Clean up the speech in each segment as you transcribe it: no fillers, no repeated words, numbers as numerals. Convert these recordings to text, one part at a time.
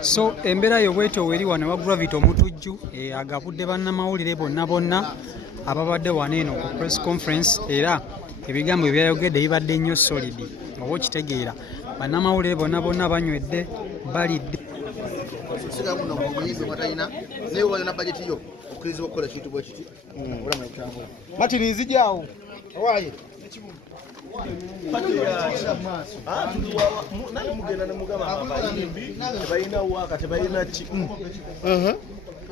So embeera y'obwetoowo eri wano wa Gravity omutujju agabudde bannamawulire bonna ababadde wano eno ku press conference era ebigambo ebyayogedde bibadde nnyo solid oba okitegeera bannamawulire bonna banywedde balidde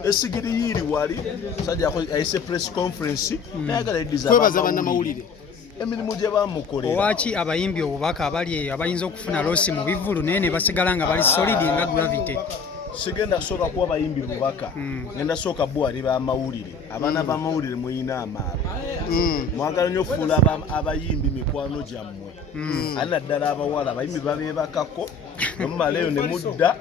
esigiri yiri wali sajja ayise press conference nayagala ediza bannamawulire emirimu gye bamukolera. Owaki abayimbi obubaka abali eyo abayinza okufuna loosi mu bivulu naye ne basigala nga bali solid nga Gravity? Sigenda kusooka kuba bayimbi bubaka, ngenda sooka buwali b'amawulire. Abaana b'amawulire muyina amaaba, mwagala nnyo okufuula abayimbi mikwano gyammwe. Ali naddala abawala abayimbi babeebakako nomumaleeyo ne mudda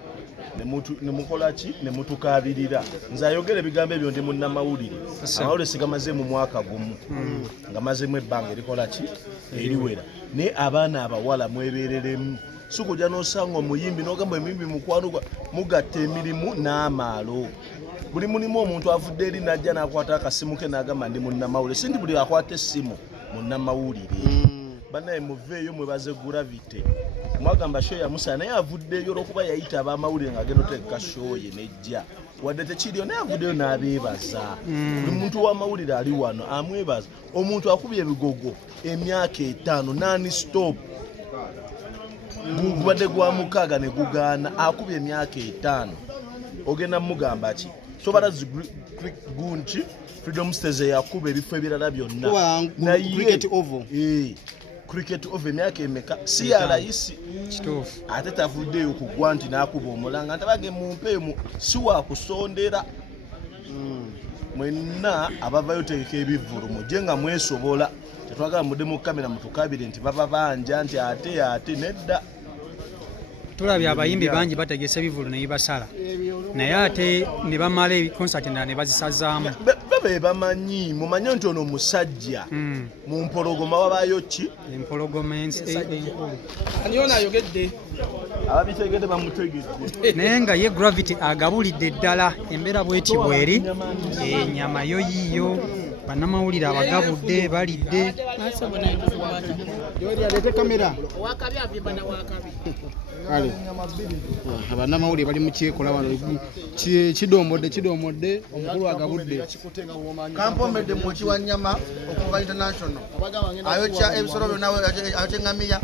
ne mukola ki ne mutukaabirira. Nze ayogera ebigambo ebyo ndi munnamawulire, amawulire sigamaze mu mwaka gumu nga mazemu ebbanga erikola ki eriwera. Naye abaana abawala mwebeereremu, sukujja n'osanga omuyimbi n'ogamba emiyimbi mukwano gwa mugatta emirimu n'amaalo. Buli mulimu omuntu avudde eri n'ajja n'akwata akasimu ke n'agamba ndi munnamawulire. Sindi buli akwata essimu munnamawulire. Bannaye muveeyo mwebaze Gravity. Mwagamba show ya Musa naye avuddeyo olw'okuba yayita ab'amawulire ng'agenda oteeka show ye nejja. Wadde tekiriyo naye avuddeyo n'abeebaza. Buli muntu w'amawulire ali wano amwebaza. Omuntu akubye ebigogo emyaka 5 non stop. Gubadde gwa mukaaga ne gugaana akubye emyaka 5. Ogenda mugamba ki? Sobala gunki Freedom Stars yakuba ebifo ebirala byonna. Cricket oval. Cricket oval emyaka emeka si ya layisi kituufu. Ate tavuddeyo kugwa nti n'akuba omulanga ntabage mumpeemu si wa kusondera. Mwenna abavayo teeka ebivulu mujje nga mwesobola. Tetwagala mudde mu kamera mutukabire nti baba banja nti ate nedda. Tulabye abayimbi bangi bategese bivulu ne bibasala naye ate ne bamala concert endala ne bazisazaamu. Be bamanyi mumanyi nti ono musajja mu mpologoma wabayo ki empologoma enkulu ani ono ayogedde ababitegedde bamutegedde naye nga ye Gravity agabulidde ddala embeera bweti bweri enyama yo yiyo bannamawulire abagabudde balidde. Abannamawulire bali mu kyekola wano kidomodde omukulu agabudde kampomedde mwoki wa nnyama okuva international ayokya ebisolo byonna ayokya eŋŋamiya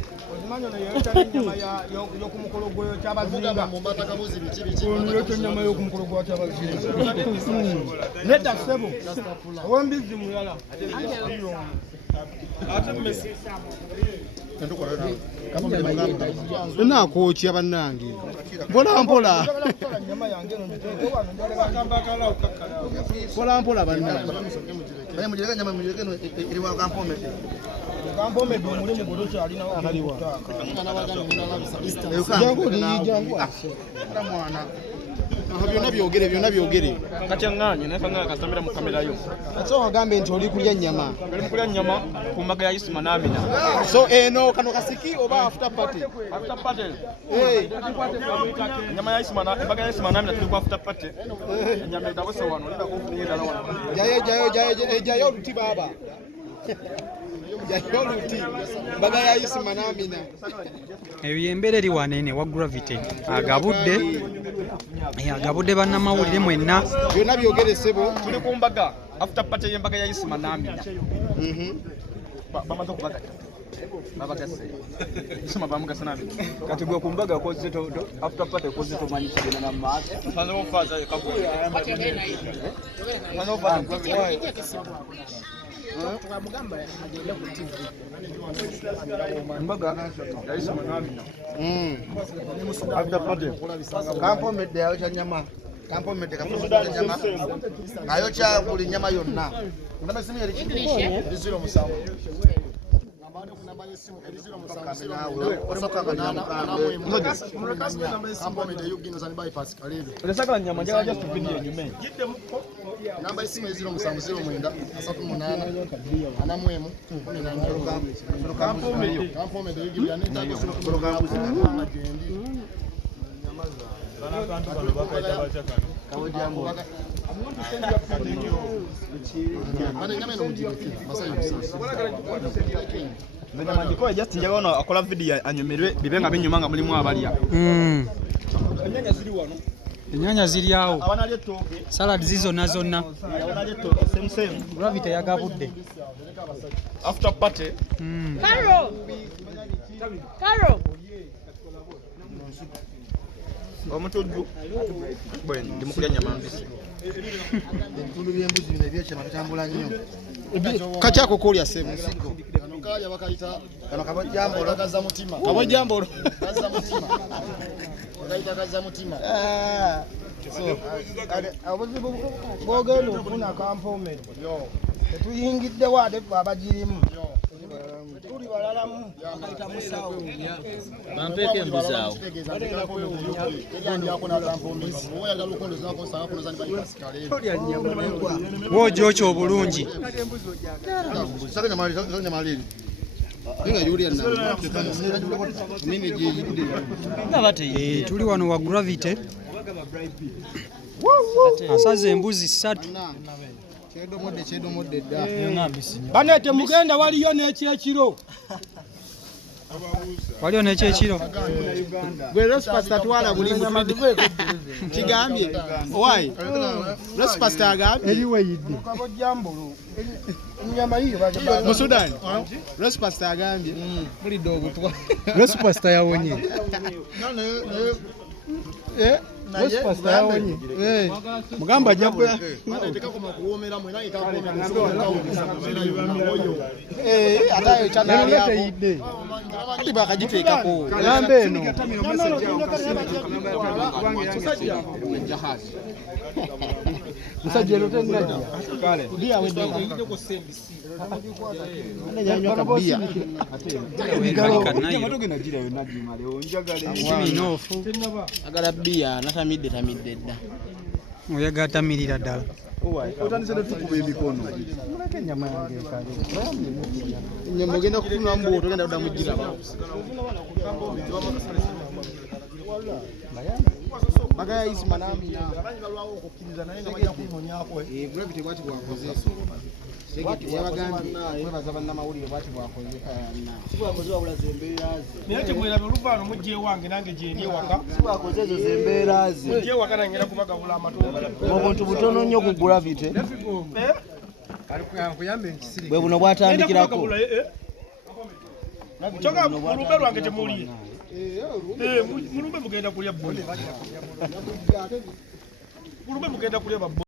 nedda ssebo ow'embizzi mulala nakwokya bannange mpola mpola bannange mugireka nyama mugireka eri wa kampomedde omulimu gwe tokyalina byonna byogere kakyanganye naye kangana kasambira mu kamera yo ate wagambe nti oli kulya nnyama oli mukulya nnyama ku mbaga ya Isima n'Amina so eno kano kasiki oba after party ennyama ya Isima embaga ya Isima n'Amina tuli ku after party ennyama etabose wano olina kufunira ddala wano jayo oluti baba jayo oluti mbaga ya Isima n'Amina eyo yembeera eri wanene wa Gravity agabudde bannamawulire mwenna byonna byogere ssebo tuli ku mbaga after party y'embaga ya Isima n'Amina bamaze okubagata babagase Isima bamugasa n'Amina kati gwe ku mbaga akoze after party akoze tomanyi kigenda na maaso mfanze omufaza kabu mfanze omufaza twamugamba agende ku TV mbaga ya Isima n'Amina after party kampomedde ayokya nnyama kampomedde nyama ayokya buli nnyama yonna ndaba simu eri kiri 07 Ulisaka nyama njala just video nyume. Namba isimu 0709 38 anamwemu 14 kampomedde yigibya netago sino kurogambuzi Ndiko just njagona akola video anyumirwe bibenga binyuma nga mulimu abalya. Enyanya ziri wano. Enyanya ziri awo. Abanali etto. Salad zizo nazonna. Abanali etto same. Gravity yagabudde. After party. Karo. Omutuju. Bwe ndimukulya nyama mbisi. Ebitundu by'embuzi bino ebyekema tutambula nnyo. Kakyako kolya semu. Kalya bakayita kano kabajjambolo kaza mutima. Kabajjambolo. Kaza mutima. Bakayita kaza mutima. So, obuzibu bwogenda okufuna kampomeri. Tetuyingidde wade abagirimu. Tuli balalamu. Bakayita musawo. Bampeke embuzi awo. Woojooki obulungi. Tuli wano wa Gravity. Asaze embuzi 3. Banete mugenda waliyo n'ekyekiro. Waliyo n'ekyekiro. Gwe Rosipasta twala buli mutu. Kigambye. Why? Rosipasta agambye. Eriwe yidde. Kabajjambolo. Ennyama hiyo bagamba. Mu Sudan. Rosipasta agambye. Mulidde obutwa. Rosipasta yawonye. Rosipasta yawonye. Mugamba ajja ku. Atayo chanali yako. Kati bakagiteekako. Gambe eno. Musajja ero tennaji. Kale. Bia wedde. Ananyanywa kabia. Agala bia natamidde dda. Oyaga atamirira ddala. Otandise ne tukuba emikono. Muleke ennyama yange ekale. Ennyama ogenda kufuna mbu togenda kudda mujjira ba. Bagaya isi manamina. Abanyi balwawo okukkiriza naye nga bajja kunonyako. Gravity bwati bwakoze. Segiti yabagambye kwebaza bannamawulire bwati bwakoze kayana. Sibwakoze wabula zembeerazi. Naye temwerabe oluvaano mujje wange nange gye ndi ewaka. Sibwakoze ezo zembeerazi. Mujje ewaka nangera kubagabula amatondo. Obuntu butono nnyo ku Gravity. Bwe buno bwatandikirako. Choka mulumbe lwange temuli. Mulumbe mugenda kulya bbo. Mulumbe mugenda kulya babbo.